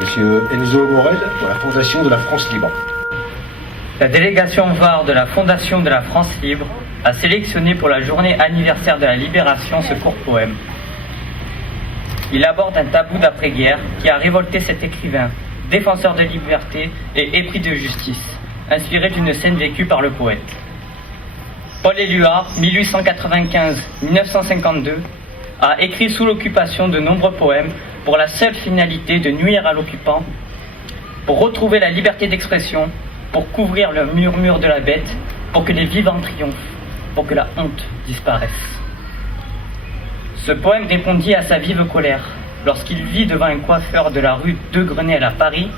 Monsieur Enzo Morel, pour la Fondation de la France Libre. La délégation VAR de la Fondation de la France Libre a sélectionné pour la journée anniversaire de la Libération ce court poème. Il aborde un tabou d'après-guerre qui a révolté cet écrivain, défenseur de liberté et épris de justice, inspiré d'une scène vécue par le poète. Paul Éluard, 1895-1952, a écrit sous l'occupation de nombreux poèmes pour la seule finalité de nuire à l'occupant, pour retrouver la liberté d'expression, pour couvrir le murmure de la bête, pour que les vivants triomphent, pour que la honte disparaisse. Ce poème répondit à sa vive colère lorsqu'il vit devant un coiffeur de la rue de Grenelle à Paris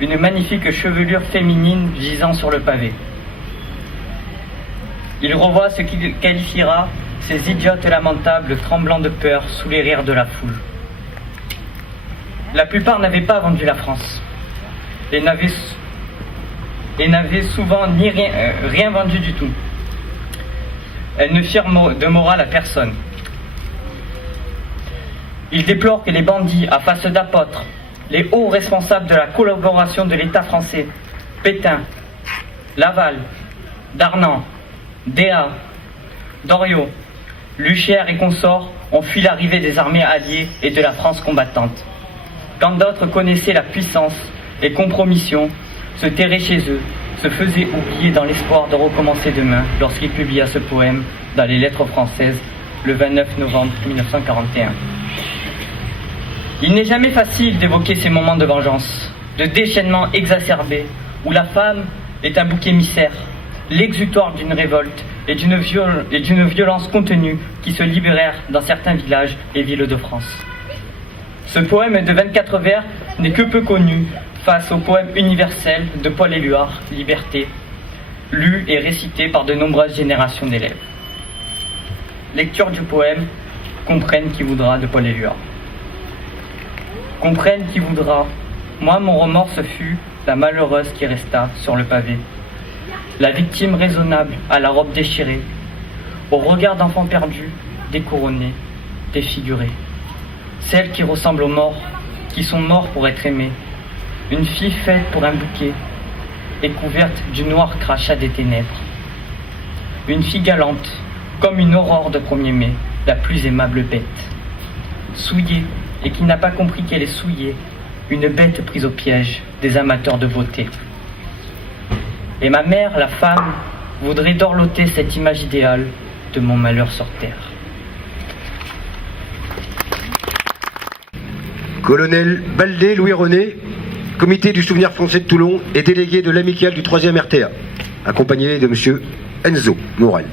une magnifique chevelure féminine gisant sur le pavé. Il revoit ce qu'il qualifiera ces idiotes lamentables tremblant de peur sous les rires de la foule. La plupart n'avaient pas vendu la France et n'avaient souvent rien vendu du tout. Elles ne firent de morale à personne. Il déplore que les bandits à face d'apôtres, les hauts responsables de la collaboration de l'État français, Pétain, Laval, Darnan, Déa, Doriot, Luchière et consorts ont fui l'arrivée des armées alliées et de la France combattante. Quand d'autres connaissaient la puissance et compromission, se terraient chez eux, se faisaient oublier dans l'espoir de recommencer demain lorsqu'il publia ce poème dans les Lettres françaises le 29 novembre 1941. Il n'est jamais facile d'évoquer ces moments de vengeance, de déchaînement exacerbé, où la femme est un bouc émissaire, l'exutoire d'une révolte et d'une violence contenue qui se libérèrent dans certains villages et villes de France. Ce poème de 24 vers n'est que peu connu face au poème universel de Paul Éluard, Liberté, lu et récité par de nombreuses générations d'élèves. Lecture du poème, Comprenne qui voudra de Paul Éluard. Comprenne qui voudra, moi mon remords ce fut la malheureuse qui resta sur le pavé, la victime raisonnable à la robe déchirée, au regard d'enfant perdu, découronné, défiguré, celle qui ressemble aux morts, qui sont morts pour être aimés, une fille faite pour un bouquet et couverte du noir crachat des ténèbres, une fille galante, comme une aurore de 1er mai, la plus aimable bête, souillée et qui n'a pas compris qu'elle est souillée, une bête prise au piège des amateurs de beauté. Et ma mère, la femme, voudrait dorloter cette image idéale de mon malheur sur terre. Colonel Baldé Louis-René, comité du souvenir français de Toulon et délégué de l'amicale du 3e RTA, accompagné de monsieur Enzo Morel.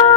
Bye.